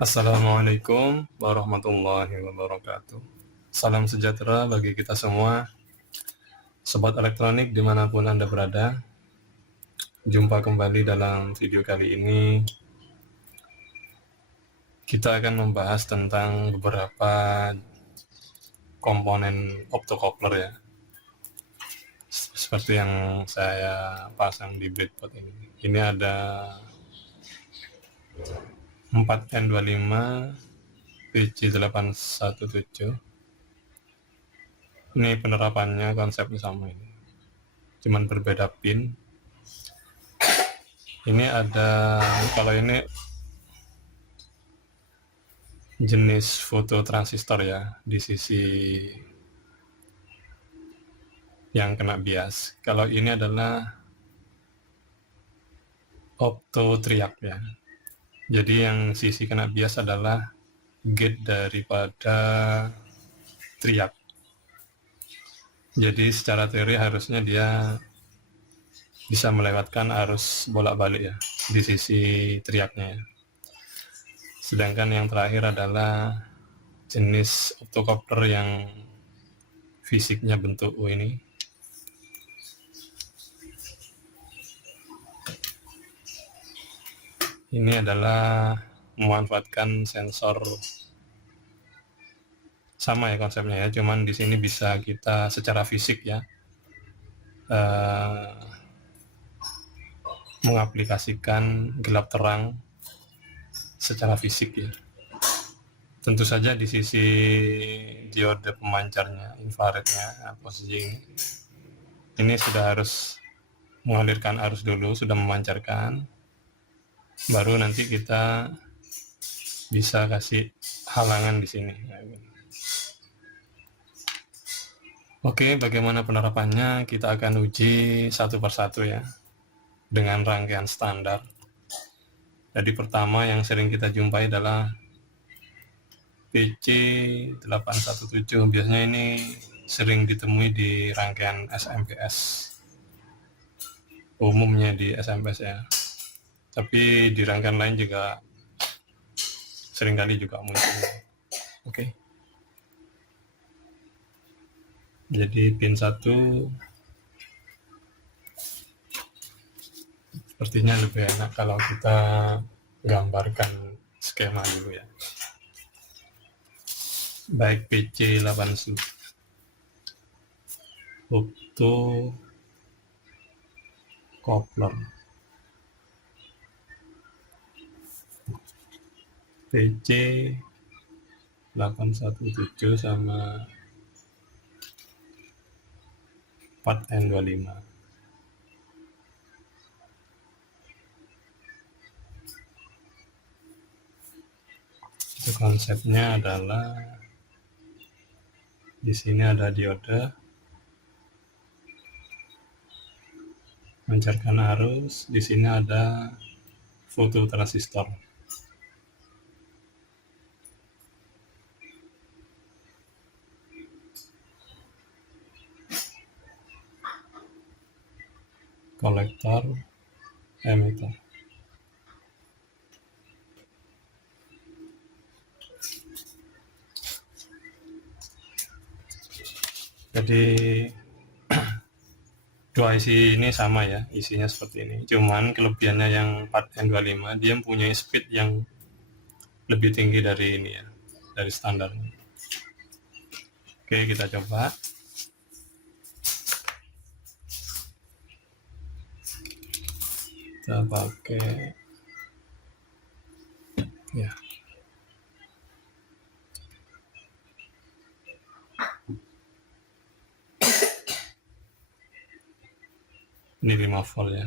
Assalamualaikum warahmatullahi wabarakatuh. Salam sejahtera bagi kita semua, Sobat Elektronik dimanapun Anda berada. Jumpa kembali dalam video kali ini. Kita akan membahas tentang beberapa komponen optocoupler ya. Seperti yang saya pasang di breadboard ini. Ini ada 4N25 PC817. Ini penerapannya konsepnya sama ini. Cuman berbeda pin. Ini ada, kalau ini jenis foto transistor ya, di sisi yang kena bias. Kalau ini adalah opto triac ya. Jadi yang sisi kena bias adalah gate daripada triac. Jadi secara teori harusnya dia bisa melewatkan arus bolak-balik ya di sisi triacnya ya. Sedangkan yang terakhir adalah jenis optocoupler yang fisiknya bentuk U ini. Ini adalah memanfaatkan sensor, sama ya konsepnya ya, cuman di sini bisa kita secara fisik ya mengaplikasikan gelap terang secara fisik ya. Tentu saja di sisi diode pemancarnya, infrarednya, posisi ini sudah harus mengalirkan arus dulu, sudah memancarkan, baru nanti kita bisa kasih halangan di sini. Oke, bagaimana penerapannya? Kita akan uji satu persatu ya, dengan rangkaian standar. Jadi pertama yang sering kita jumpai adalah PC817. Biasanya ini sering ditemui di rangkaian SMPS, umumnya di SMPS ya. Tapi di rangkaian lain juga seringkali juga muncul. Oke. Jadi pin 1 sepertinya lebih enak kalau kita gambarkan skema dulu ya. Baik PC8 opto coupler PC817 sama 4N25. Itu konsepnya adalah di sini ada diode memancarkan arus, di sini ada foto transistor. Kolektor, emitter. Jadi dua IC ini sama ya, isinya seperti ini. Cuman kelebihannya yang 4N25 dia mempunyai speed yang lebih tinggi dari ini ya, dari standar. Oke, kita coba. Kita pakai ya. Ini 5 volt ya.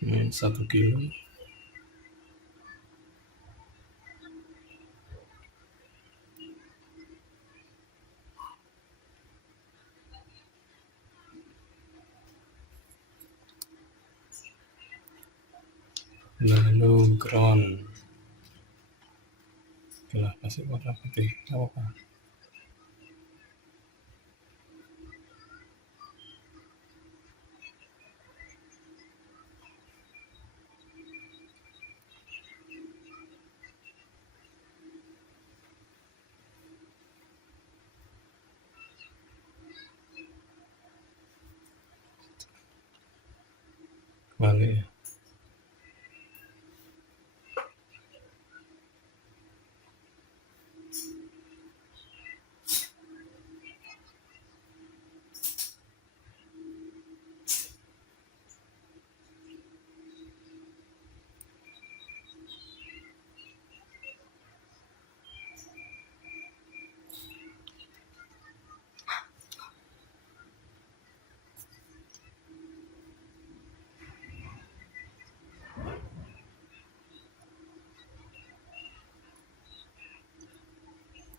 Ini 1 kilo. Lalu ground. Oke lah, kasih warna putih, apa-apa. balik ya.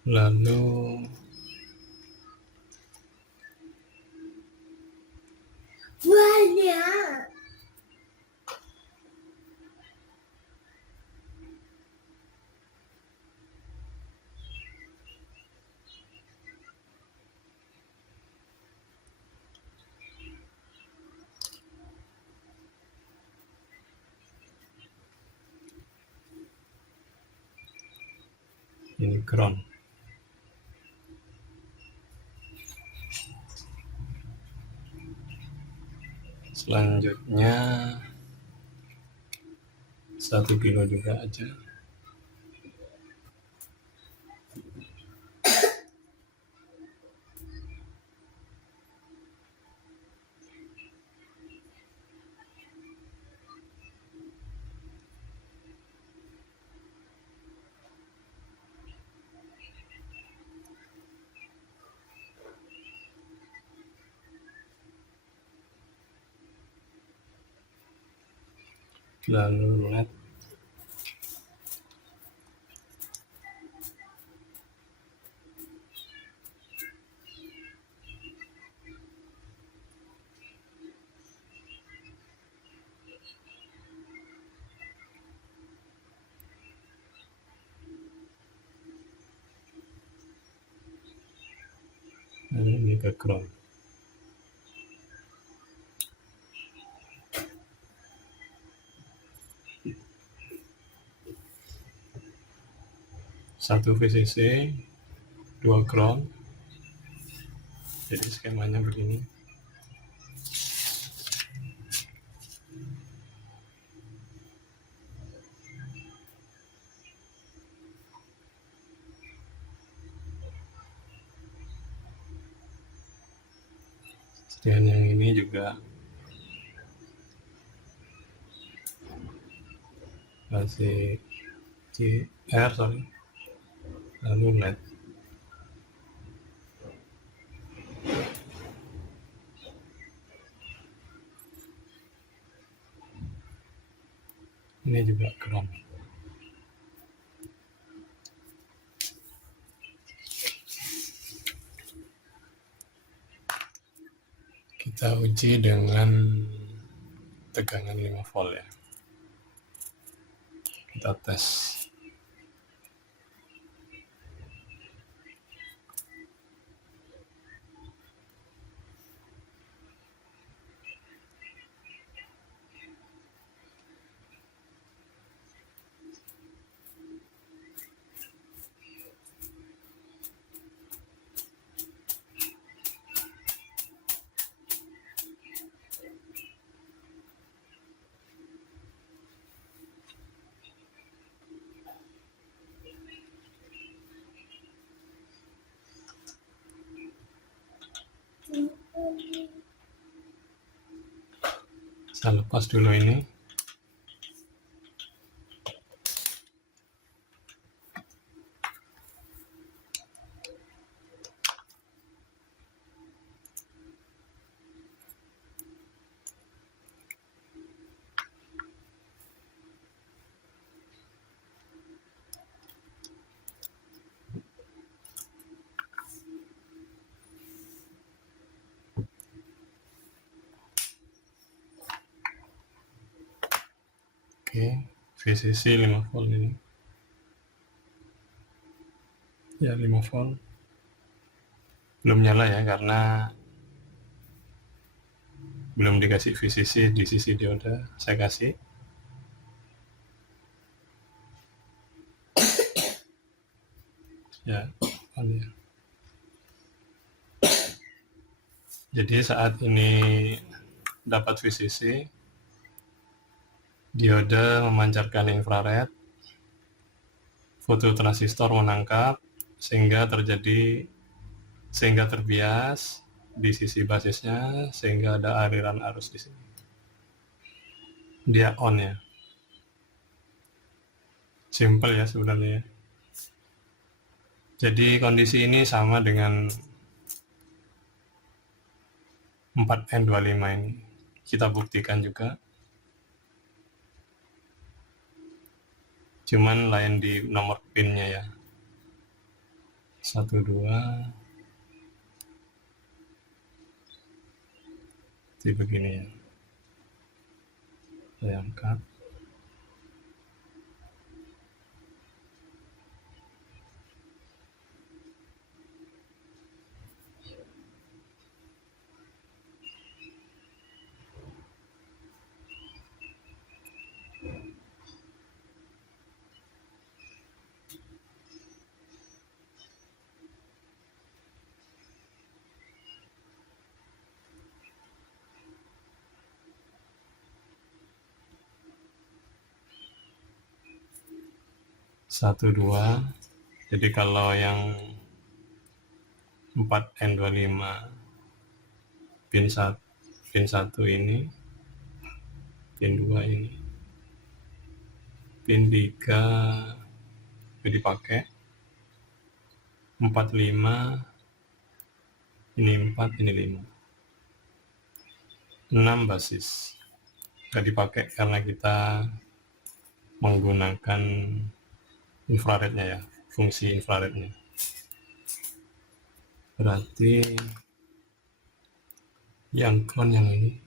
Lalu banyak. ini ground. Selanjutnya 1 kilo juga aja. Lalu LED dan ini ke ground. Satu VCC, 2 ground. Jadi skemanya begini. Dan yang ini juga masih CR, lalu LED. Ini juga ground. Kita uji dengan tegangan 5 volt ya. Kita tes. Saya lepas dulu ini. Oke, VCC 5 volt ini. Ya, 5 volt. Belum nyala ya, karena belum dikasih VCC di sisi dioda. Saya kasih. Ya, on ya. Jadi saat ini dapat VCC, Diode memancarkan infrared, fototransistor menangkap sehingga terbias di sisi basisnya sehingga ada aliran arus di sini. Dia on ya. Simple ya sebenarnya. Jadi kondisi ini sama dengan 4N25 ini. Kita buktikan juga. Cuman lain di nomor pinnya ya. 1, 2. Seperti begini ya. Saya angkat. Satu, dua. Jadi kalau yang 4N25 pin 1 ini, pin 2 ini, pin 3 itu dipakai, 4, 5, ini 4, ini 5. 6 basis. Nggak dipakai karena kita menggunakan infrarednya ya, fungsi infrarednya. Berarti yang ground yang ini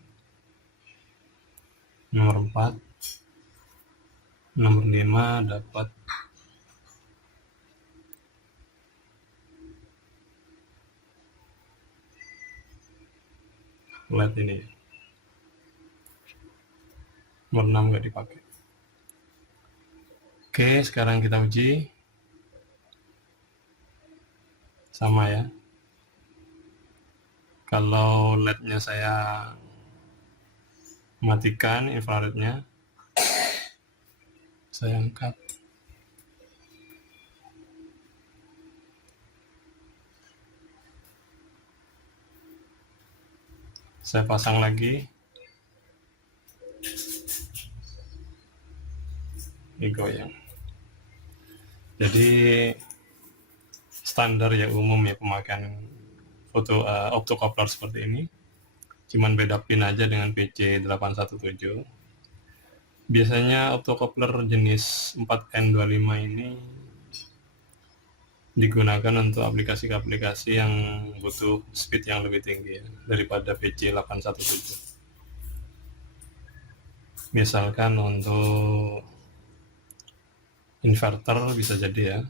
nomor 4, nomor 5 dapat LED ini ya. Nomor 6 nggak dipakai. Oke, sekarang kita uji. Sama ya. Kalau LED-nya saya matikan, infrarednya saya angkat. Saya pasang lagi. Ini goyang. Jadi standar ya, umum ya pemakaian optocoupler seperti ini. Cuman beda pin aja dengan PC817. Biasanya optocoupler jenis 4N25 ini digunakan untuk aplikasi-aplikasi yang butuh speed yang lebih tinggi ya, daripada PC817. Misalkan untuk inverter bisa jadi ya.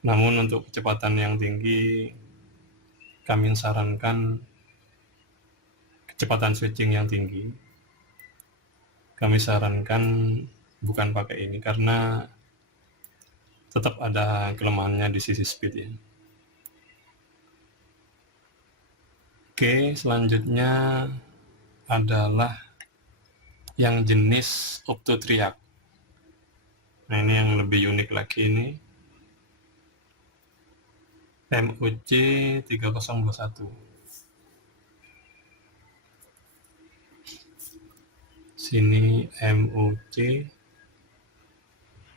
Namun untuk kecepatan yang tinggi, kami sarankan kecepatan switching yang tinggi. Kami sarankan bukan pakai ini karena tetap ada kelemahannya di sisi speed ya. Oke, selanjutnya adalah yang jenis optotriac. Nah, ini yang lebih unik lagi ini. MOC 3021. Sini MOC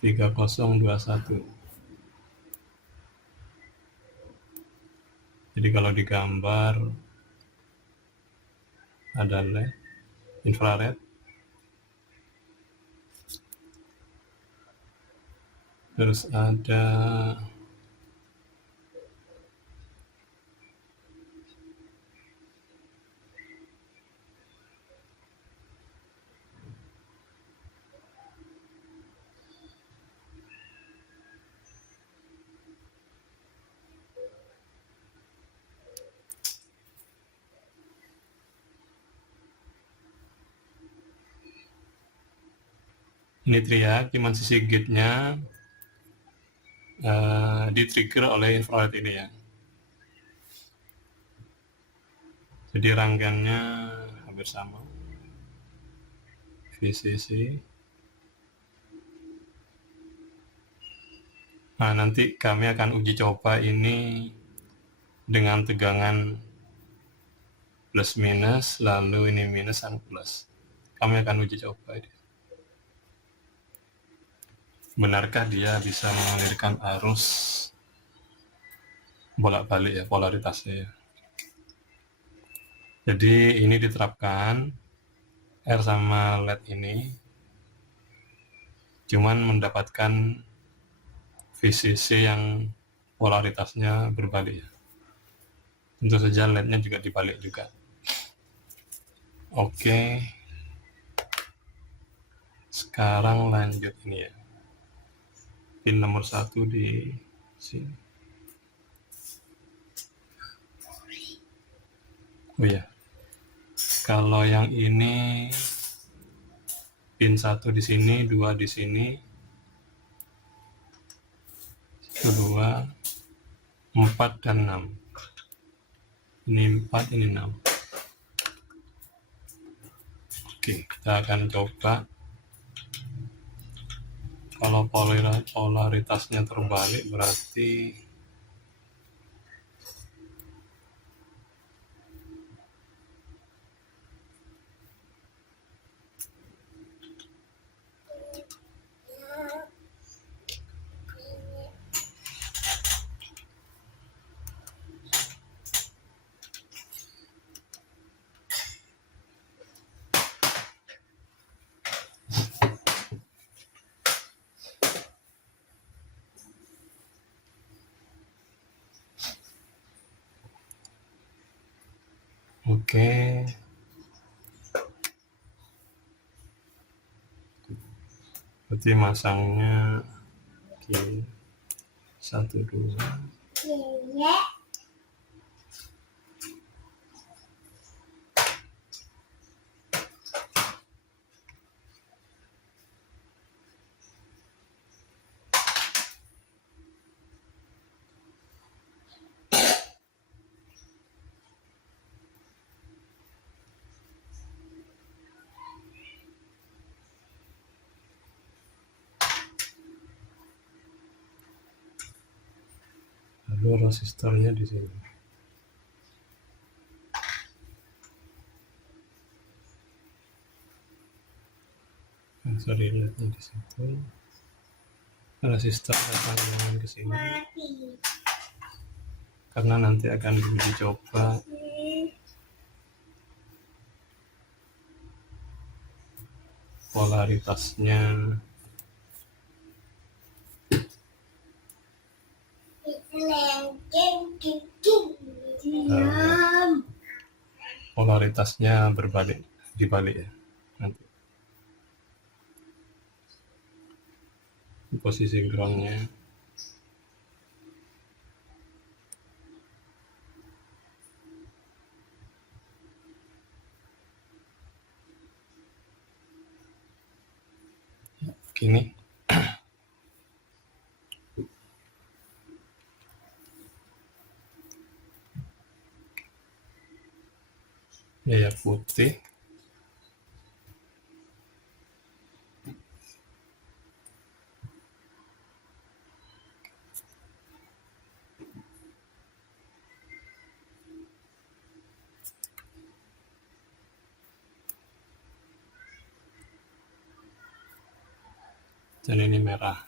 3021. Jadi kalau digambar ada LED, infrared, terus ada ini triac, cuman sisi gate-nya di-trigger oleh infrared ini ya. Jadi rangkaiannya hampir sama, VCC. Nah, nanti kami akan uji coba ini dengan tegangan plus minus, lalu ini minus dan plus. Kami akan uji coba ini. Benarkah dia bisa mengalirkan arus bolak-balik ya, polaritasnya ya. Jadi ini diterapkan R sama LED ini cuman mendapatkan VCC yang polaritasnya berbalik ya. Tentu saja LED-nya juga dibalik juga. Oke, sekarang lanjut ini ya, pin nomor 1 di sini. Oh ya, kalau yang ini pin 1 di sini, 2 di sini, 2, 4 dan 6. Ini 4, ini 6. Oke, kita akan coba. Kalau polaritasnya terbalik berarti oke. Berarti masangnya oke. 1, 2. Lalu resistornya di sini. Sorry, lihatnya di situ. Resistor akan ke sini. Karena nanti akan diuji coba polaritasnya. Polaritasnya berbalik, dibalik ya nanti. Posisi groundnya. Gini. Ya putih. Dan ini merah.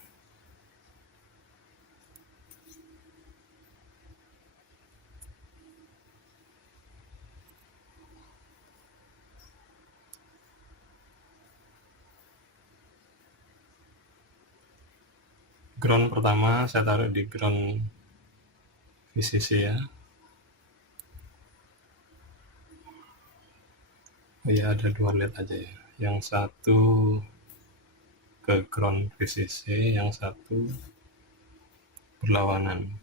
Ground pertama saya taruh di ground VCC ya. Oh ya, ada 2 LED aja ya. Yang satu ke ground VCC, yang satu berlawanan.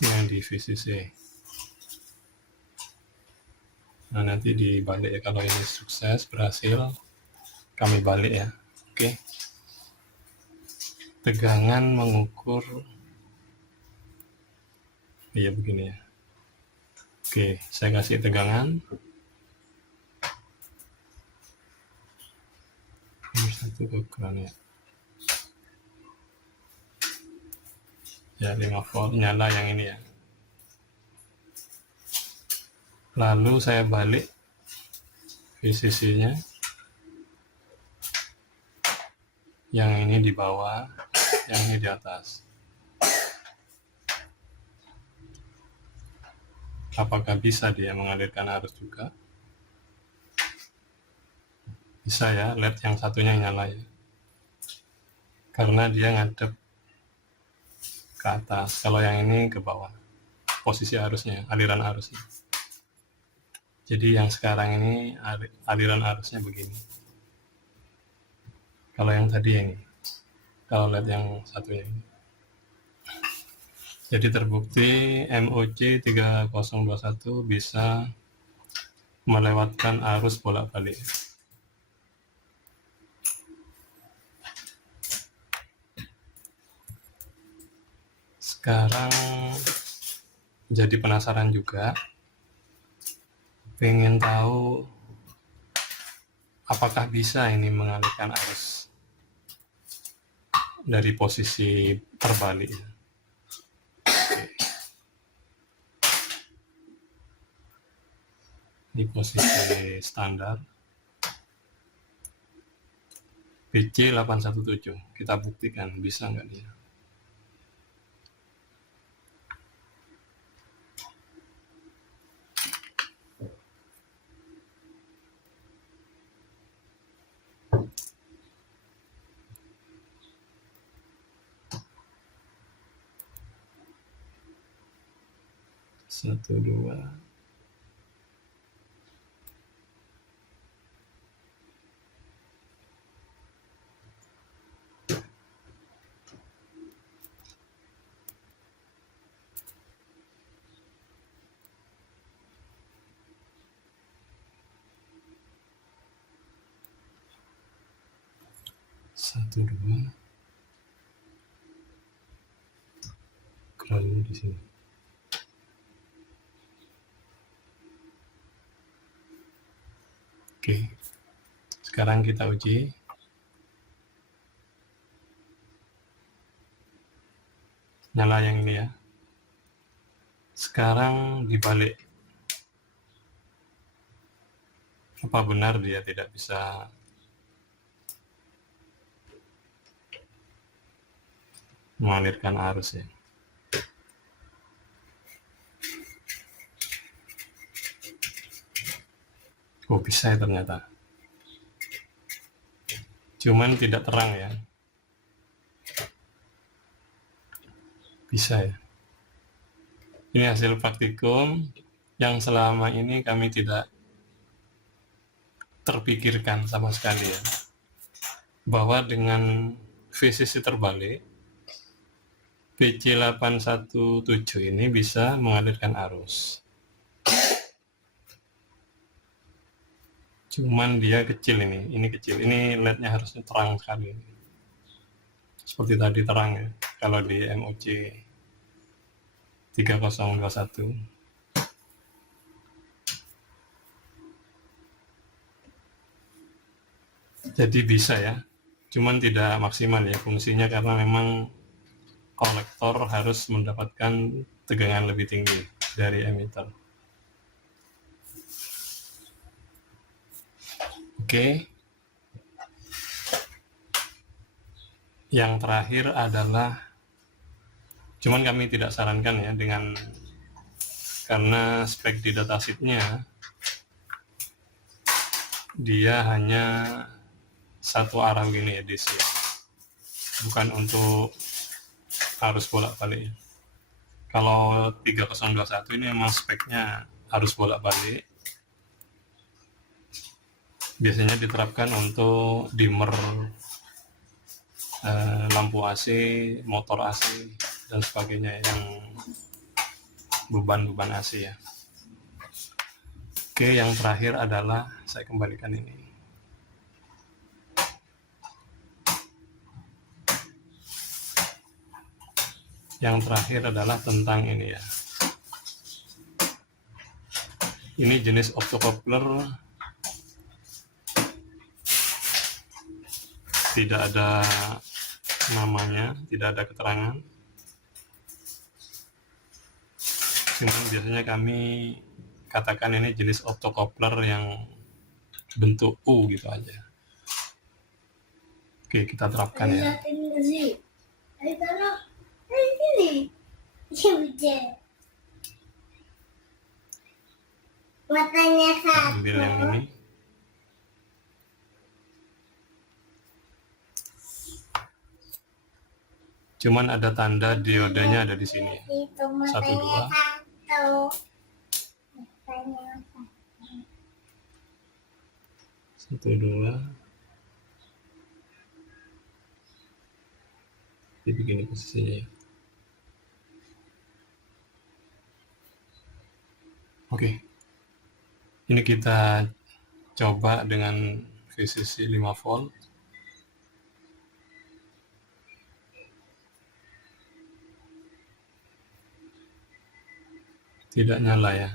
Yang di VCC. Nah, nanti dibalik ya, kalau ini sukses, berhasil, kami balik ya. Oke. tegangan mengukur, iya begini ya. Oke, saya kasih tegangan. Ini satu ukuran ya. Ya 5 volt, nyala yang ini ya. Lalu saya balik VCC-nya. Yang ini di bawah, yang ini di atas. Apakah bisa dia mengalirkan arus juga? Bisa ya, LED yang satunya nyala ya. Karena dia ngadep ke atas, kalau yang ini ke bawah. Posisi arusnya, aliran arusnya. Jadi yang sekarang ini aliran arusnya begini. Kalau yang tadi ini, kalau LED yang satunya ini. Jadi terbukti MOC 3021 bisa melewatkan arus bolak-balik. Sekarang jadi penasaran juga, pengen tahu apakah bisa ini mengalirkan arus dari posisi terbalik. Di posisi standar PC 817, kita buktikan bisa nggak dia. Satu, dua. Satu, dua. Ground di sini. Oke, sekarang kita uji. Nyala yang ini ya. Sekarang dibalik. Apa benar dia tidak bisa mengalirkan arus ya? Oh bisa ya ternyata. Cuman tidak terang ya. Bisa ya. Ini hasil praktikum yang selama ini kami tidak terpikirkan sama sekali ya. Bahwa dengan VCC terbalik, PC817 ini bisa mengalirkan arus. Cuman dia kecil ini kecil, ini LED-nya harusnya terang sekali. Seperti tadi terang ya, kalau di MOC 3021. Jadi bisa ya, cuman tidak maksimal ya fungsinya karena memang kolektor harus mendapatkan tegangan lebih tinggi dari emitter. Oke. Yang terakhir adalah, cuman kami tidak sarankan ya karena spek di datasheetnya dia hanya satu arah gini ya DC, bukan untuk arus bolak-balik. Kalau 3021 ini memang speknya arus bolak-balik. Biasanya diterapkan untuk dimmer, lampu AC, motor AC, dan sebagainya yang beban AC ya. Oke, yang terakhir adalah saya kembalikan ini. Yang terakhir adalah tentang ini ya. Ini jenis optocoupler tidak ada namanya, tidak ada keterangan. Cuman biasanya kami katakan ini jenis optocoupler yang bentuk U gitu aja. Oke, kita terapkan ya. Matanya satu. Ambil yang ini. Cuman ada tanda diodenya ada di sini. Itu 1, 2. matanya satu. 1, 2. Jadi begini posisinya ya. Oke. Ini kita coba dengan VCC 5 volt. Tidak nyala ya.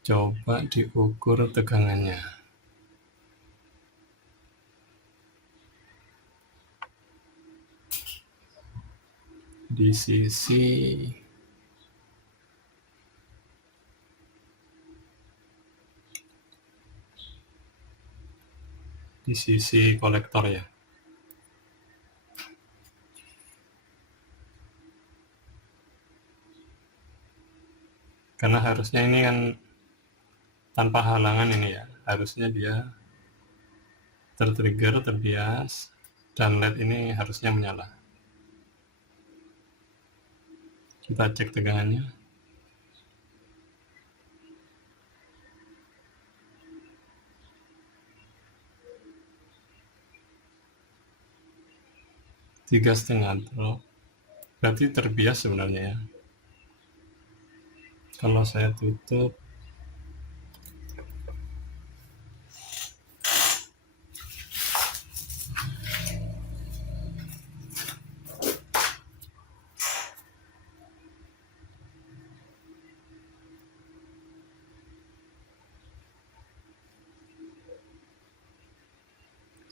Coba diukur tegangannya. Di sisi kolektor ya. Karena harusnya ini kan tanpa halangan ini ya. Harusnya dia tertrigger, terbias, dan LED ini harusnya menyala. Kita cek tegangannya. Tiga setengah drop. Berarti terbias sebenarnya ya. Kalau saya tutup,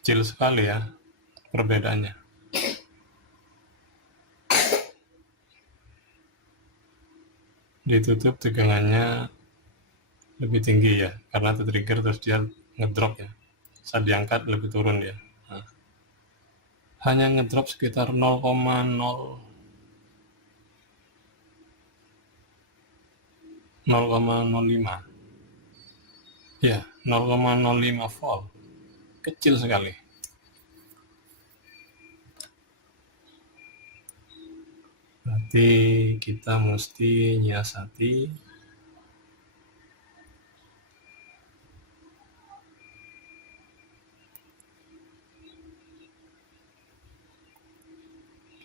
kecil sekali ya perbedaannya. Ditutup tegangannya lebih tinggi ya, karena tertrigger terus dia ngedrop ya. Saat diangkat lebih turun ya. Nah, hanya ngedrop sekitar 0,05 ya, 0,05 volt, kecil sekali. Berarti kita mesti nyiasati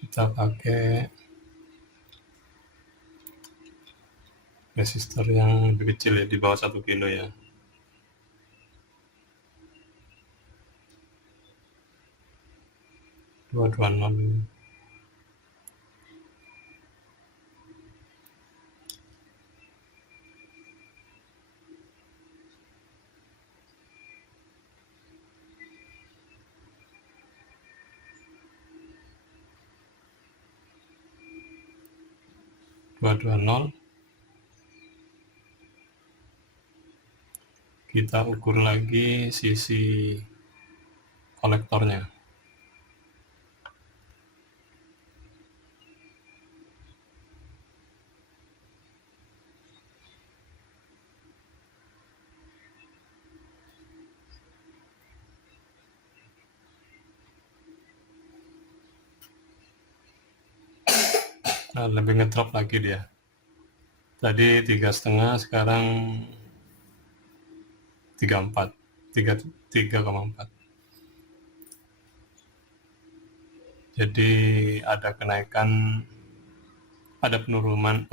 kita pakai resistor yang lebih kecil ya, di bawah 1 kilo ya. Dua 220 ini. Kita ukur lagi sisi kolektornya. Nah, lebih ngedrop lagi dia. Tadi 3,5, sekarang 3,4. Jadi ada kenaikan ada penurunan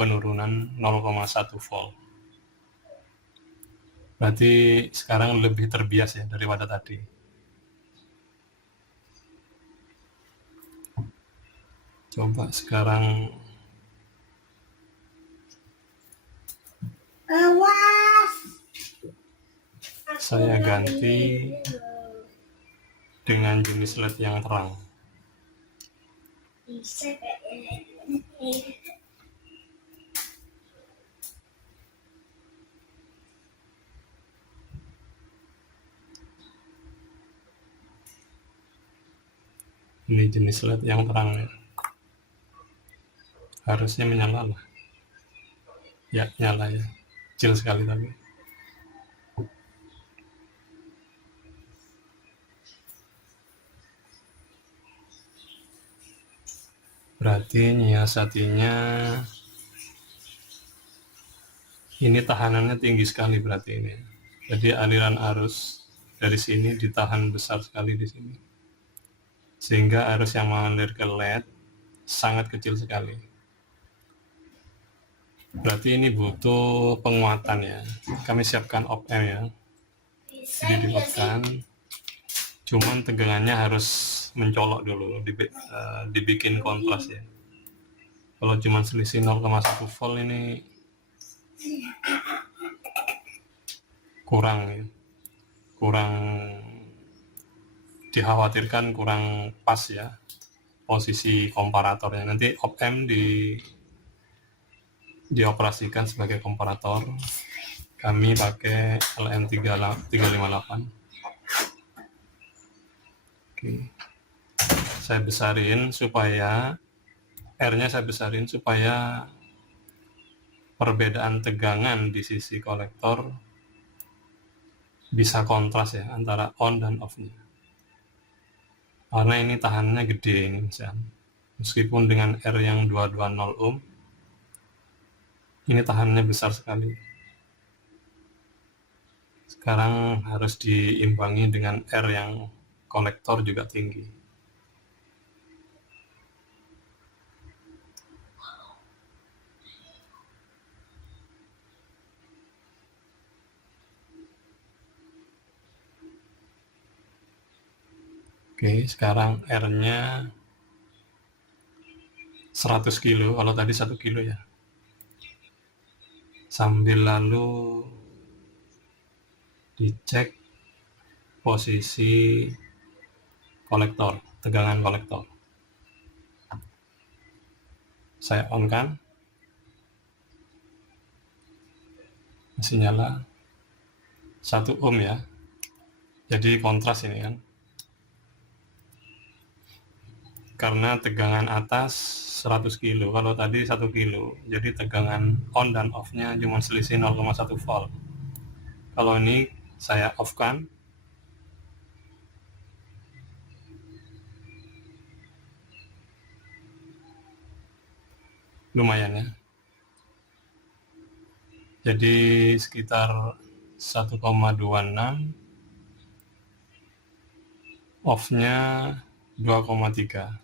0,1 volt. Berarti sekarang lebih terbias ya daripada tadi. Coba sekarang Awas. saya ganti dengan jenis LED yang terang. Bisa kayak Ini jenis LED yang terang ya. Harusnya menyala lah. Ya, nyala ya. Kecil sekali tapi. Berarti nyiasatinya ini tahanannya tinggi sekali berarti ini. Jadi aliran arus dari sini ditahan besar sekali di sini. Sehingga arus yang mengalir ke LED sangat kecil sekali. Berarti ini butuh penguatan ya. Kami siapkan op-amp ya. Jadi di-on-kan. Cuman tegangannya harus mencolok dulu, dibikin kontras ya. Kalau cuma selisih 0,1 volt ini kurang ya. Kurang, dikhawatirkan kurang pas ya posisi komparatornya. Nanti op-amp dioperasikan sebagai komparator. Kami pakai LM358. Oke. Saya besarin supaya R-nya saya besarin supaya perbedaan tegangan di sisi kolektor bisa kontras ya antara on dan off-nya. Karena ini tahanannya gede ini misalnya. Meskipun dengan R yang 220 ohm, ini tahanannya besar sekali. Sekarang harus diimbangi dengan R yang kolektor juga tinggi. Oke, sekarang R-nya 100 kilo, kalau tadi 1 kilo ya. Sambil lalu dicek posisi kolektor, tegangan kolektor. Saya on kan, masih nyala 1 ohm ya, jadi kontras ini kan, karena tegangan atas 100 kilo, kalau tadi 1 kilo, jadi tegangan on dan off nya cuma selisih 0,1 volt. Kalau ini saya off kan, lumayan ya, jadi sekitar 1,26, off-nya 2,3,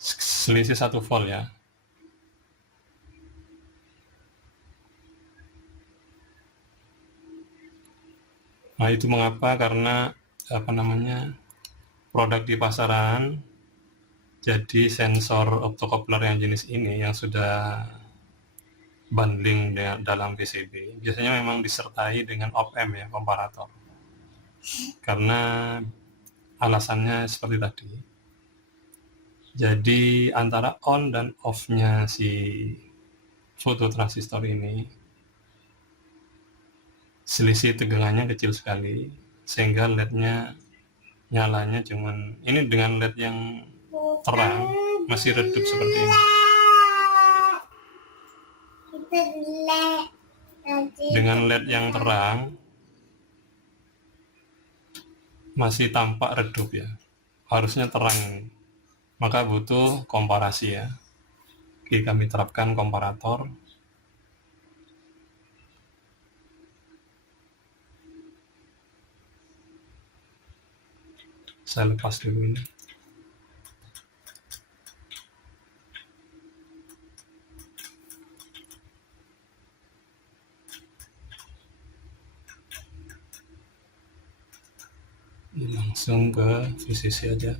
selisih 1 volt ya. Nah, itu mengapa? Karena produk di pasaran jadi sensor optocoupler yang jenis ini yang sudah bundling dalam PCB biasanya memang disertai dengan op-amp ya, komparator. Karena alasannya seperti tadi. Jadi antara on dan off-nya si fototransistor ini selisih tegangannya kecil sekali, sehingga LED-nya nyalanya cuman ini dengan LED yang terang masih redup seperti ini. Dengan LED yang terang masih tampak redup ya, harusnya terang, maka butuh komparasi ya. Oke, kami terapkan komparator. Saya lepas dulu ini. langsung ke VCC aja.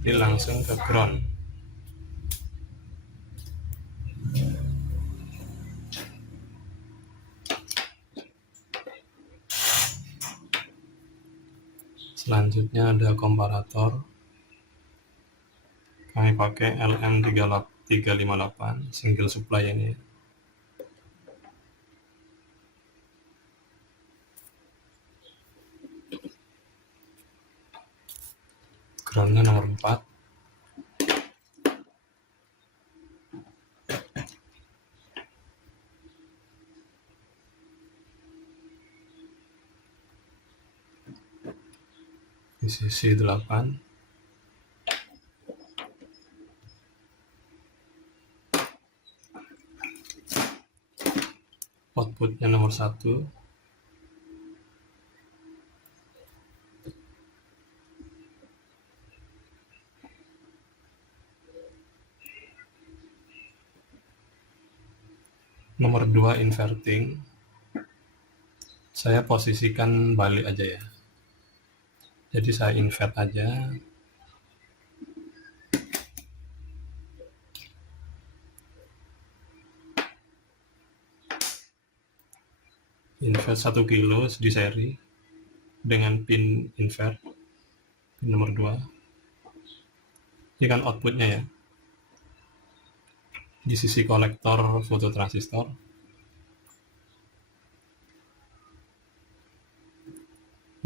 Ini langsung ke ground. Selanjutnya ada komparator. Kami pakai LM358 single supply ini. Groundnya nomor 4. VCC 8. Outputnya nomor 1. Nomor 2 inverting. Saya posisikan balik aja ya. Jadi saya invert aja. Invert 1 kilo di seri dengan pin invert, pin nomor 2. Ini kan outputnya ya, di sisi kolektor fototransistor.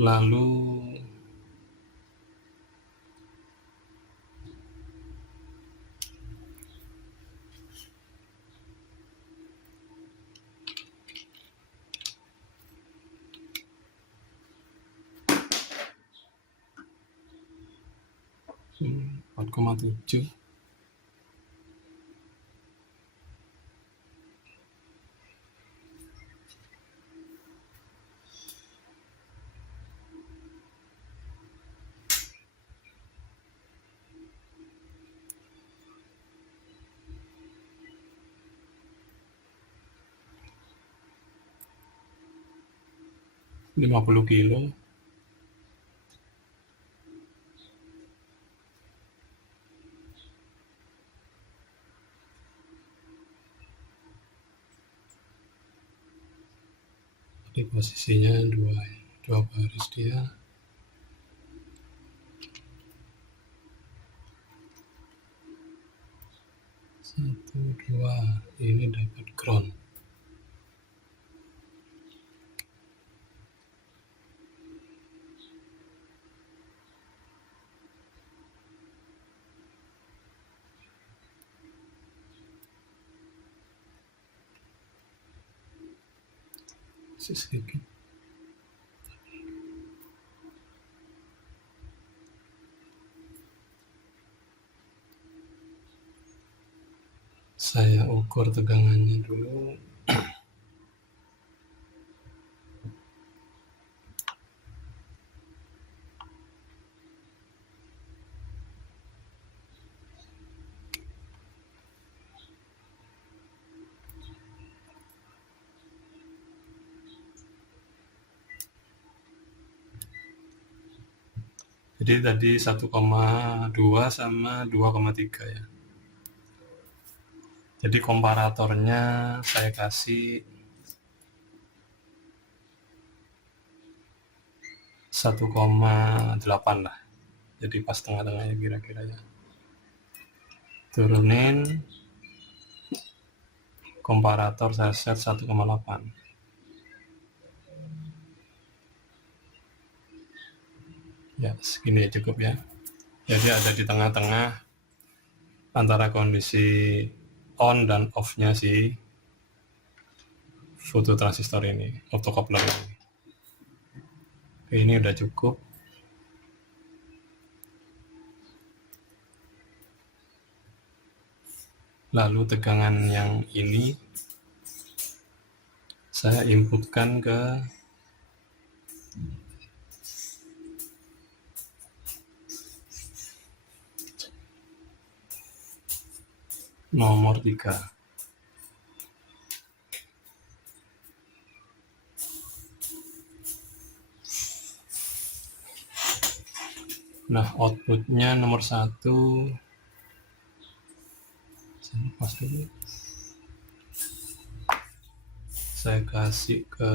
Lalu Hmm, 4,7. kilo. Di posisinya dua baris dia. Satu, dua, ini dapat ground. Sedikit. Saya ukur tegangannya dulu. Jadi tadi 1,2 sama 2,3 ya. Jadi komparatornya saya kasih 1,8 lah. Jadi pas tengah-tengahnya kira-kira ya. Turunin, komparator saya set 1,8. Ya, segini ya cukup ya. Jadi ada di tengah-tengah antara kondisi on dan off-nya si fototransistor ini, optocoupler ini. Oke, ini udah cukup. Lalu tegangan yang ini saya inputkan ke nomor 3. Nah, outputnya nomor 1 pas dulu. Saya kasih ke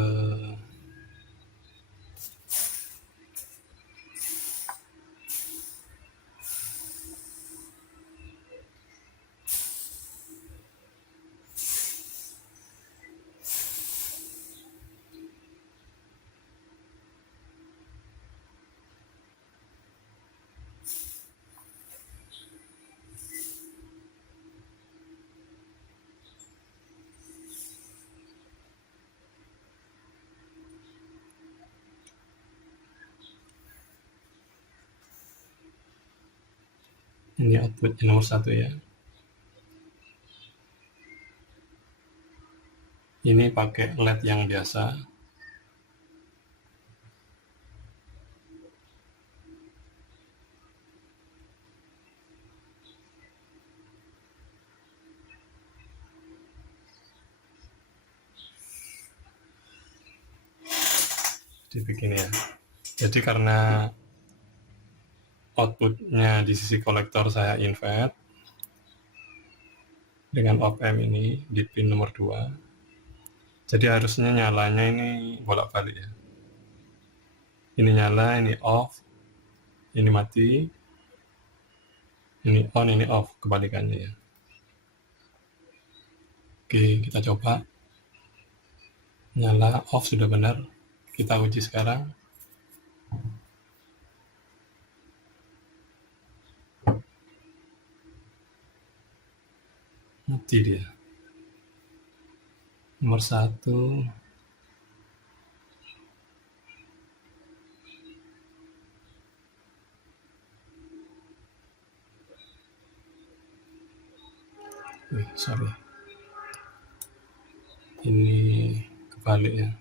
ini outputnya nomor 1 ya. Ini pakai LED yang biasa. Dibikin ya. Jadi karena outputnya di sisi kolektor saya invert dengan op-amp ini di pin nomor 2, jadi harusnya nyalanya ini bolak-balik ya. Ini nyala, ini off, ini mati, ini on, ini off, kebalikannya ya. Oke, kita coba. Nyala, off sudah benar. Kita uji sekarang. Mati dia. Nomor 1. Sorry. Ini kebalik ya.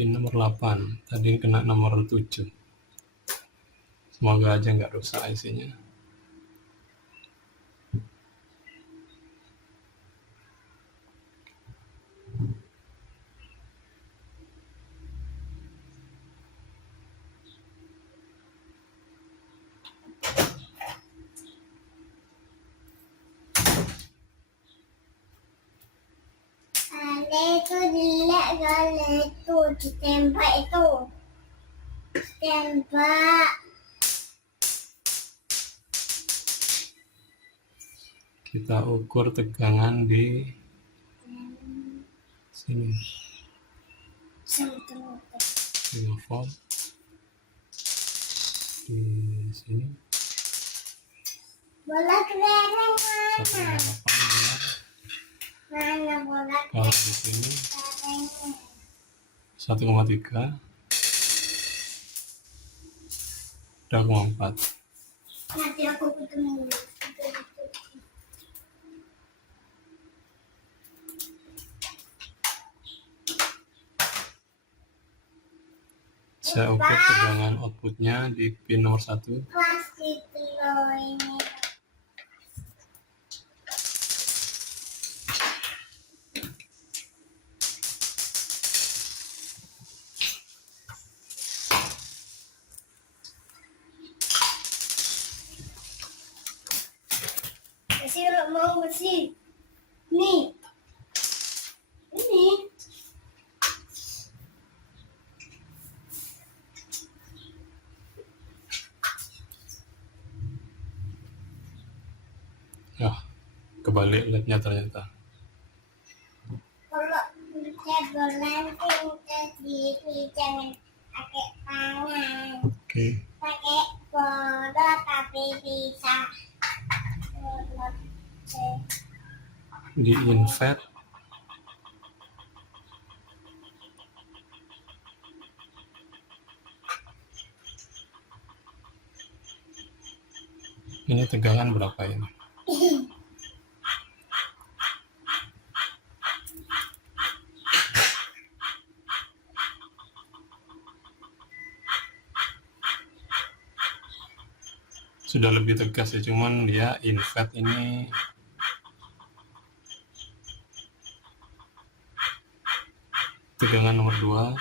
Pin nomor 8. Tadi kena nomor 7. Semoga aja nggak rusak IC-nya. Ada itu dilihat kalau itu ditembak itu. Tembak. Kita ukur tegangan di sini. 5 volt. Di sini. Bola kelereng mana? 1,8 benar. Mana bola Kalau di sini kelerengnya? 1,3. 2,4. Nanti aku ketemu. Saya ukur tegangan outputnya di pin nomor 1. Kelas gitu loh ini. Bersih kalau mau bersih. Nih. Ini. Ya, kebalik LED-nya ternyata. Kalau cebolan sendiri jangan pakai tangan. Oke. Pakai bodoh tapi bisa Di invert. Ini tegangan berapa ini? Sudah lebih tegas ya, cuman dia invert ini tegangan nomor 2.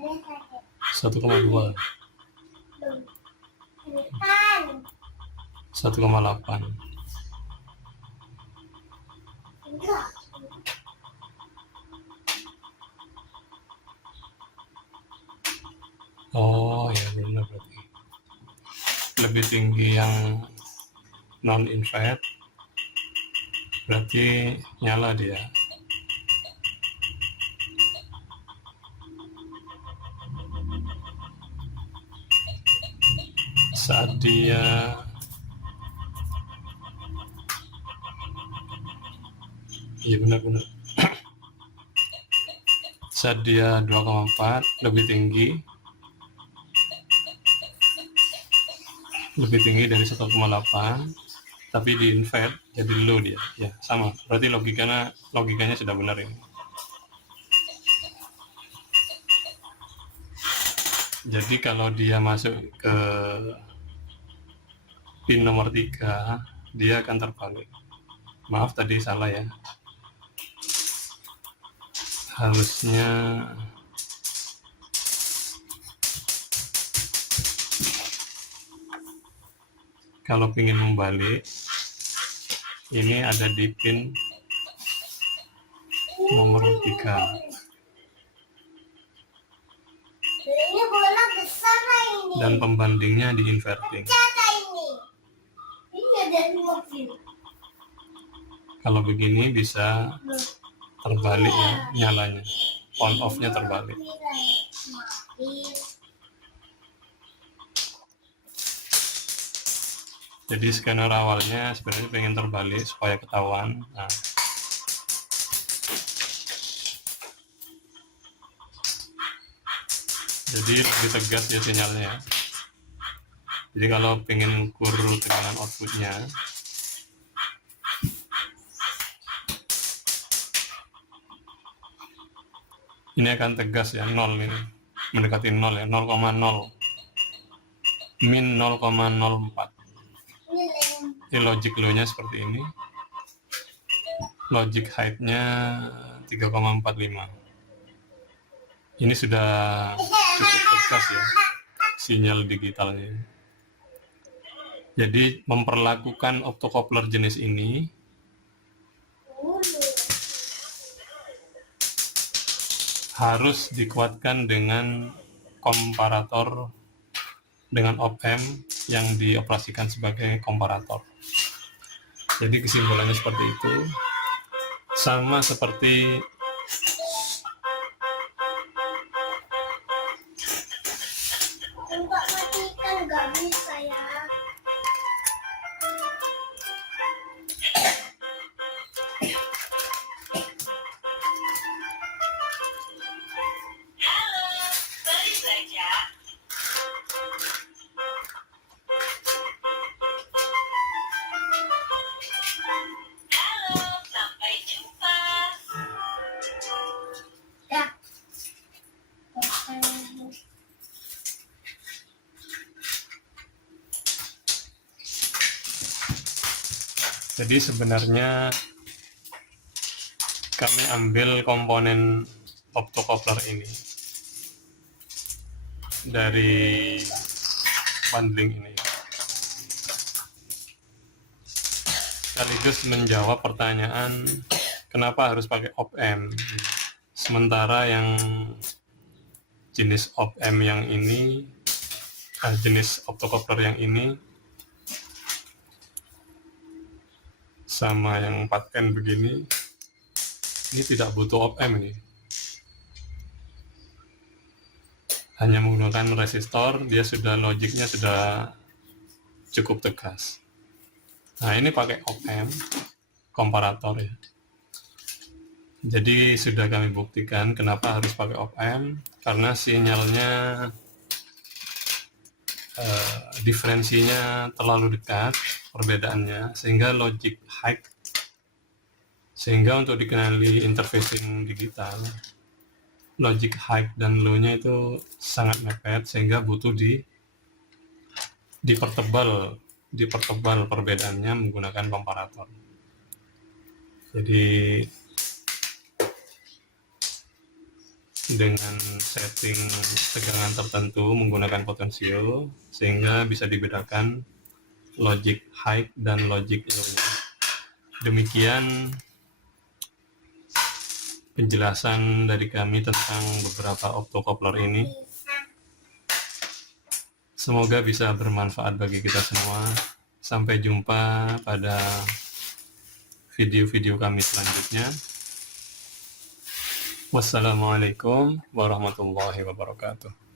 Ada sakit 1,2, belum? Kan 1,8. enggak. Oh ya benar, berarti lebih tinggi yang non invert, berarti nyala dia. Saat dia iya benar-benar saat dia 2,4 lebih tinggi dari 1,8, tapi di invert jadi low dia. Ya sama, berarti logikanya sudah benar ini. Jadi kalau dia masuk ke pin nomor 3, dia akan terbalik. Maaf tadi salah ya, harusnya kalau ingin membalik ini ada di pin nomor 3 Ini bola besar lah ini. dan pembandingnya di inverting. Cara ini. Ini ada mobil. Kalau begini bisa terbalik ya nyalanya, on off-nya terbalik. Mobil. Jadi scanner awalnya sebenarnya pengen terbalik supaya ketahuan. Nah, jadi lebih tegas ya sinyalnya. Jadi kalau pengen ukur tekanan outputnya, ini akan tegas ya, 0 ini, mendekati 0 ya, 0,0, min 0,04. Ini logic low-nya seperti ini, logic height-nya 3,45. Ini sudah cukup tegas ya sinyal digitalnya. Jadi memperlakukan optocoupler jenis ini harus dikuatkan dengan komparator, dengan op-amp yang dioperasikan sebagai komparator. Jadi kesimpulannya seperti itu, sama seperti Enggak matikan nggak bisa ya. Ya. jadi sebenarnya kami ambil komponen optocoupler ini dari bundling ini sekaligus menjawab pertanyaan kenapa harus pakai op-amp sementara yang jenis op-amp yang ini, jenis optocoupler yang ini sama yang 4N begini, ini tidak butuh op-amp ini, hanya menggunakan resistor, dia sudah logiknya sudah cukup tegas. Nah ini pakai op-amp komparator ya, jadi sudah kami buktikan kenapa harus pakai op-amp, karena sinyalnya diferensinya terlalu dekat perbedaannya, sehingga logic high, sehingga untuk dikenali interfacing digital logic high dan low-nya itu sangat mepet, sehingga butuh dipertebal perbedaannya menggunakan komparator. Jadi dengan setting tegangan tertentu menggunakan potensio sehingga bisa dibedakan logic high dan logic low. Demikian penjelasan dari kami tentang beberapa optocoupler ini. Semoga bisa bermanfaat bagi kita semua. Sampai jumpa pada video-video kami selanjutnya. Wassalamualaikum warahmatullahi wabarakatuh.